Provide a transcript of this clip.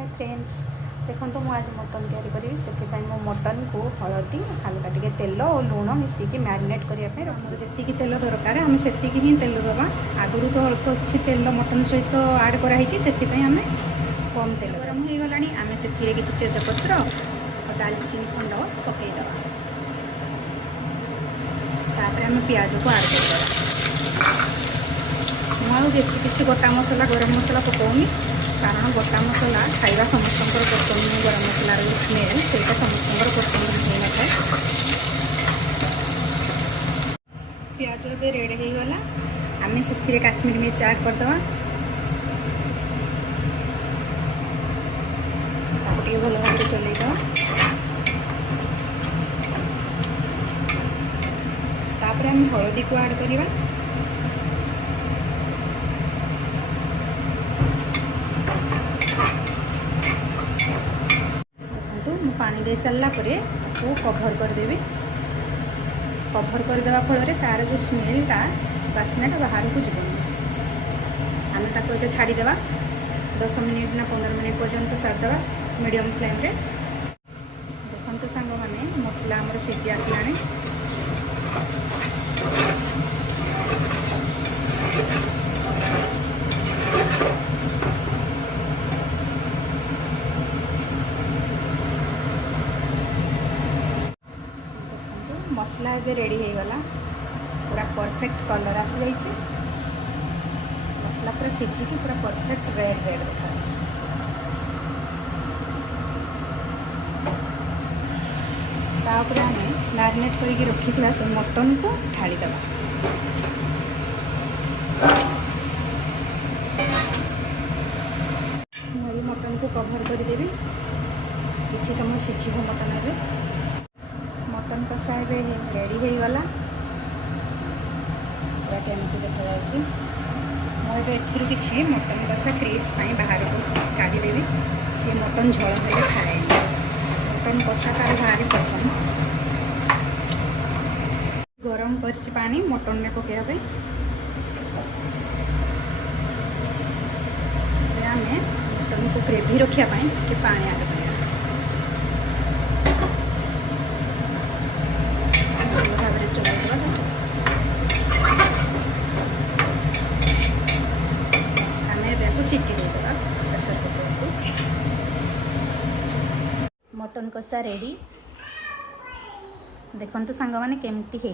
Hi friends देखो मुझे आज मटन तैयारी करी से मटन को हलदी हल्का टे तेल और लुण मिसिकी मैरिनेट करने जी तेल दरकार आम से ही तेल दबा आगुरी तो अल्प अच्छी तेल मटन सहित आड कराई से आम कम तेल गरम हो गला आम से किसी तेजपत्र और दालचीनी खंड पकईदे आम पिज को आड कर मुझे किसी गोटा मसला गरम मसला पकाऊनी कारण गोटा मसला खाइबा समस्त पसंद नहीं गरम मसलार स्मेल से समस्त पसंद नहीं न था। प्याज ए रेड हो गला आम से काश्मीरी मिर्च ऐड करदे भल भाव चलईद आम हलदी को ऐड करवा पानी दे सारा को कभर करदेवी कभर करदेवा फल तार जो स्मेलटा बास्नाटा बाहर को जीवन आम ताको छाड़ीदेवा 10 मिनिट ना 15 मिनिट पर्यंत सारदेवा मीडियम फ्लेम रे देखो सांग मैंने मसला आमर सीझी आसला मसला ए रेडी हो गला पूरा परफेक्ट कलर आसी जाइए मसला पूरा सीझिकी पूरा परफेक्ट रेड रेड देखा आम मैरिनेट करके रखी से मटन को ढालीदेवा मैं मटन को कभर करदेवी किसी समय सीझ मटन ए मटन कषा रेडी हो गला पूरा केमती देखा मुझे किसी मटन कषा क्रिस बाहर को काढ़ीदेवी सी मटन झोल हेल्ले खाए मटन कषा तार भारी पसंद गरम कर पानी मटन में पकड़ा आम मटन को ग्रेवी रखापी पानी आगे सीटी देदेगा प्रेसर कुकर को मटन कषा रेडी देखो सांग मैंने केमती है।